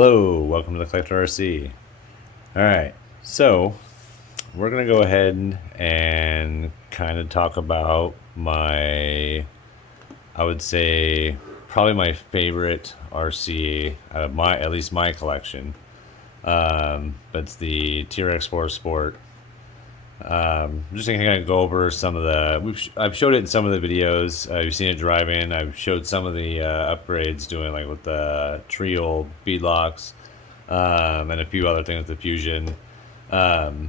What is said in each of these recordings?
Hello, welcome to the Collector RC. Alright, so we're going to go ahead and kind of talk about I would say, probably my favorite RC out of at least my collection. That's the TRX4-SPORT. I'm just going to kind of go over some of I've showed it in some of the videos. You've seen it driving. I've showed some of the upgrades doing like with the trio beadlocks, and a few other things with the Fusion. But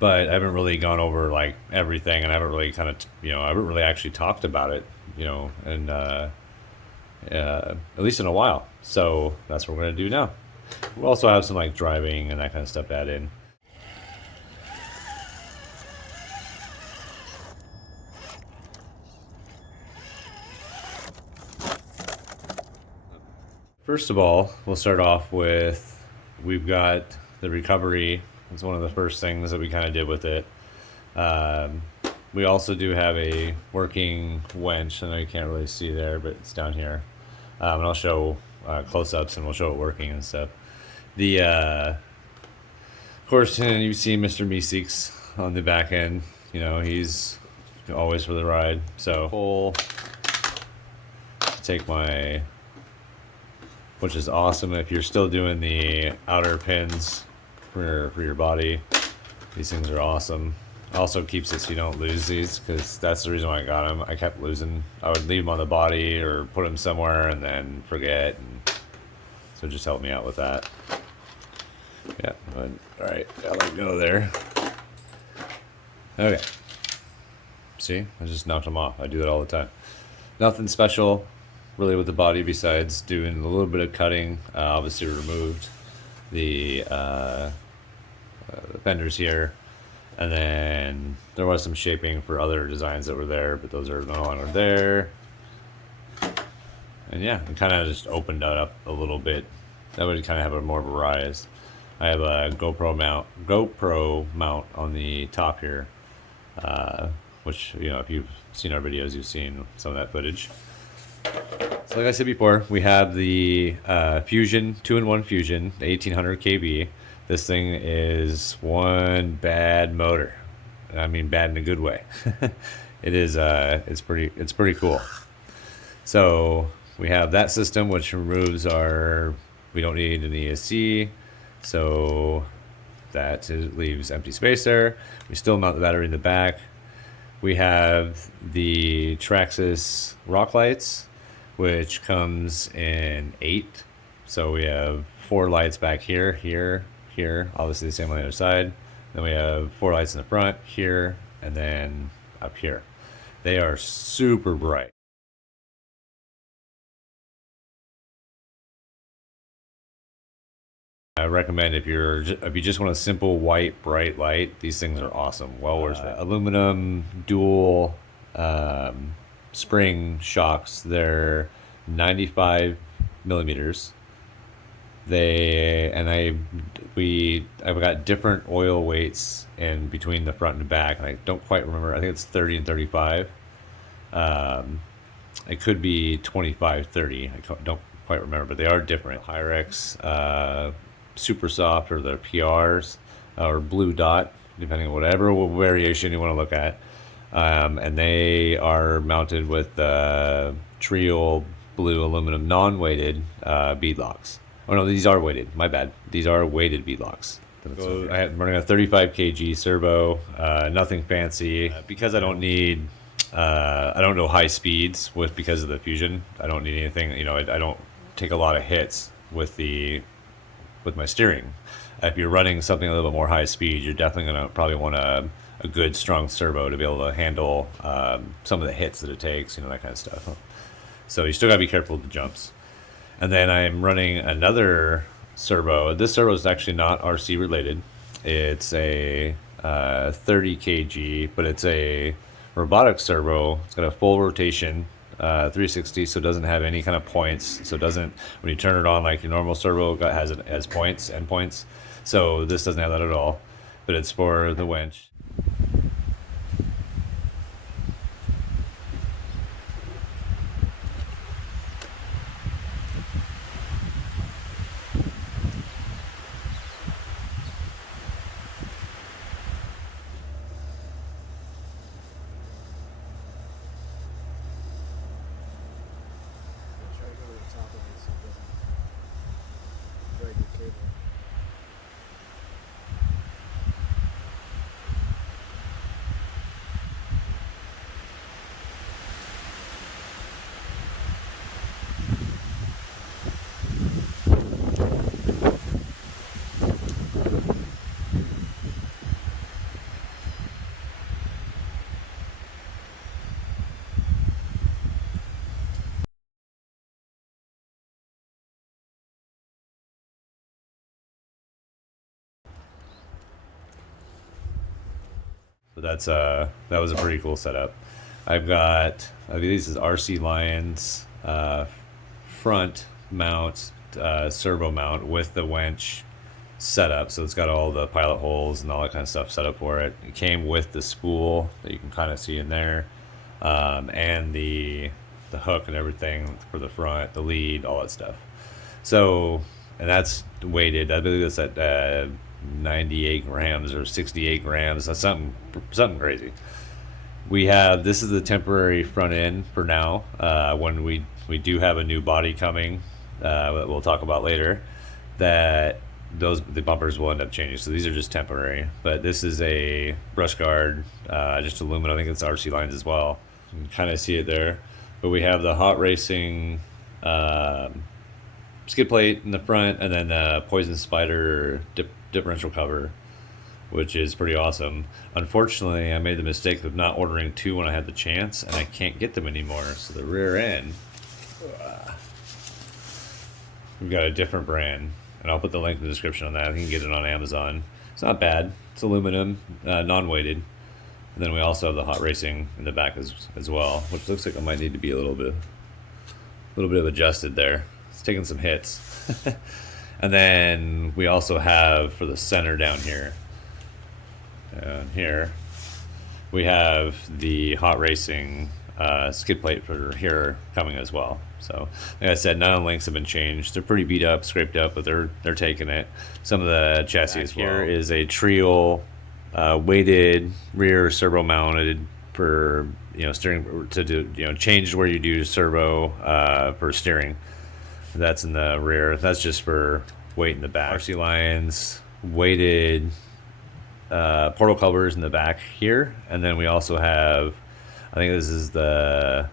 I haven't really gone over like everything, and I haven't really I haven't really actually talked about it, and at least in a while. So that's what we're going to do now. We'll also have some like driving and that kind of stuff to add in. First of all, we'll start off with, we've got the recovery. It's one of the first things that we kind of did with it. We also do have a working winch. I know you can't really see there, but it's down here. And I'll show close-ups and we'll show it working and stuff. Of course, you've seen Mr. Meeseeks on the back end. He's always for the ride. So, take my, which is awesome if you're still doing the outer pins for your body. These things are awesome. Also keeps it so you don't lose these, because that's the reason why I got them. I kept losing. I would leave them on the body or put them somewhere and then forget. So just help me out with that. Yeah, all right, I'll let go there. Okay. See, I just knocked them off. I do that all the time. Nothing special really with the body besides doing a little bit of cutting. Obviously removed the fenders here, and then there was some shaping for other designs that were there, but those are no longer there. And yeah, it kind of just opened that up a little bit. That would kind of have a more of a rise. I have a GoPro mount on the top here, which, if you've seen our videos, you've seen some of that footage. So like I said before, we have the Fusion, 2-in-1 Fusion, the 1800 kb. This thing is one bad motor. I mean bad in a good way. It is it's pretty cool. So we have that system, which removes we don't need an ESC, so that leaves empty space there. We still mount the battery in the back. We have the Traxxas rock lights, which comes in 8. So we have 4 lights back here, here, obviously the same on the other side. Then we have 4 lights in the front, here, and then up here. They are super bright. I recommend if you just want a simple white bright light, these things are awesome. Well worth it. Aluminum dual spring shocks. They're 95 millimeters. I've got different oil weights in between the front and back, and I don't quite remember. I think it's 30 and 35. It could be 25, 30. I don't quite remember, but they are different. Hyrex Super Soft, or the PRs, or Blue Dot, depending on whatever variation you want to look at. And they are mounted with trio blue aluminum non-weighted beadlocks. Oh no, these are weighted. My bad. These are weighted beadlocks. So I'm running a 35 kg servo. Nothing fancy, because I don't need. I don't know high speeds because of the Fusion. I don't need anything. I don't take a lot of hits with my steering. If you're running something a little bit more high speed, you're definitely going to probably want a good strong servo to be able to handle some of the hits that it takes, that kind of stuff. So you still got to be careful with the jumps. And then I'm running another servo. This servo is actually not RC related. It's a 30 kg, but it's a robotic servo. It's got a full rotation 360, so it doesn't have any kind of points. So it doesn't, when you turn it on like your normal servo, has points, endpoints. So this doesn't have that at all, but it's for the winch. that was a pretty cool setup. I've got, I think this is RC Lion's front mount, servo mount with the winch setup. So it's got all the pilot holes and all that kind of stuff set up for it. It came with the spool that you can kind of see in there, and the hook and everything for the front, the lead, all that stuff. So, and that's weighted, I believe that's at 98 grams or 68 grams. That's something crazy. We have, this is the temporary front end for now. When we do have a new body coming, that we'll talk about later, that the bumpers will end up changing. So these are just temporary, but this is a brush guard, just aluminum. I think it's RC Lines as well. You can kind of see it there. But we have the Hot Racing skid plate in the front, and then the Poison Spider differential cover, which is pretty awesome. Unfortunately, I made the mistake of not ordering two when I had the chance, and I can't get them anymore. So the rear end, we've got a different brand, and I'll put the link in the description on that. You can get it on Amazon. It's not bad. It's aluminum, non-weighted. And then we also have the Hot Racing in the back as well, which looks like it might need to be a little bit of adjusted there. It's taking some hits. And then we also have for the center down here. And here we have the Hot Racing skid plate for here coming as well. So like I said, none of the links have been changed. They're pretty beat up, scraped up, but they're taking it. Some of the chassis as well. Here is a Trio weighted rear servo mounted for steering to do change where you do servo for steering. That's in the rear. That's just for weight in the back. RC Lines weighted portal covers in the back here, and then we also have, I think this is the,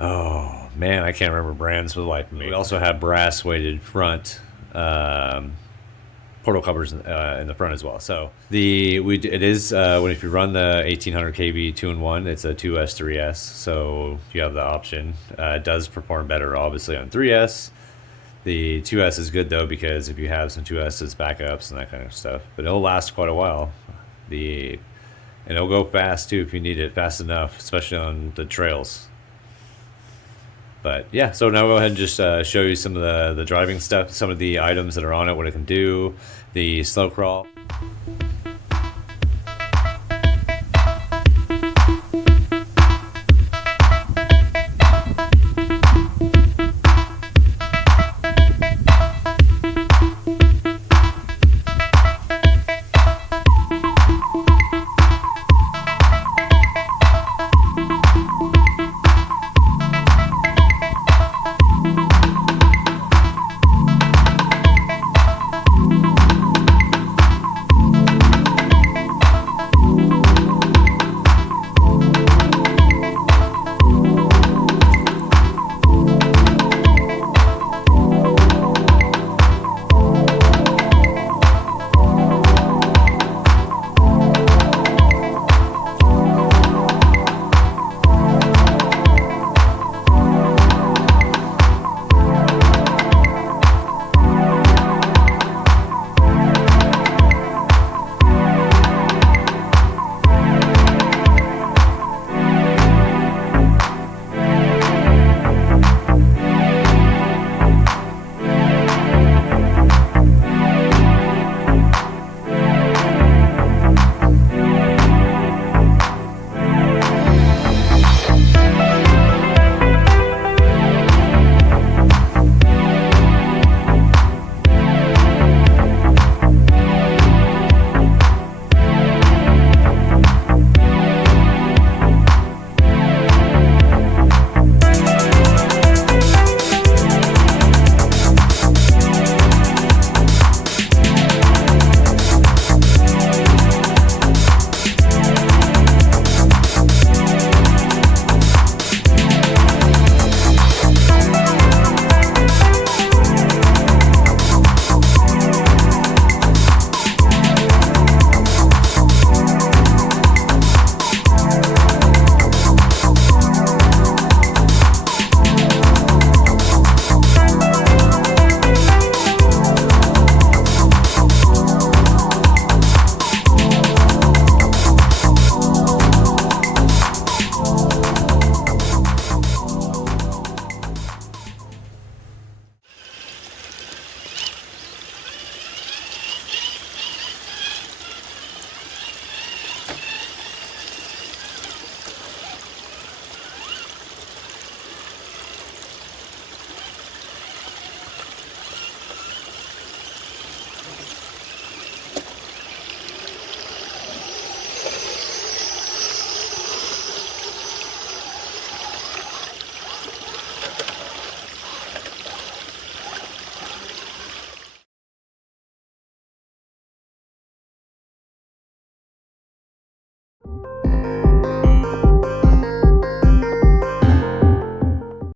oh man, I can't remember brands for the life of me. We also have brass weighted front portal covers in the front as well. So it is if you run the 1800 kV 2-in-1, it's a 2S 3S. So you have the option. It does perform better, obviously, on 3S. The 2S is good though, because if you have some 2S's backups and that kind of stuff, but it'll last quite a while. And it'll go fast too if you need it fast enough, especially on the trails. But yeah, so now I'll go ahead and just show you some of the driving stuff, some of the items that are on it, what it can do, the slow crawl.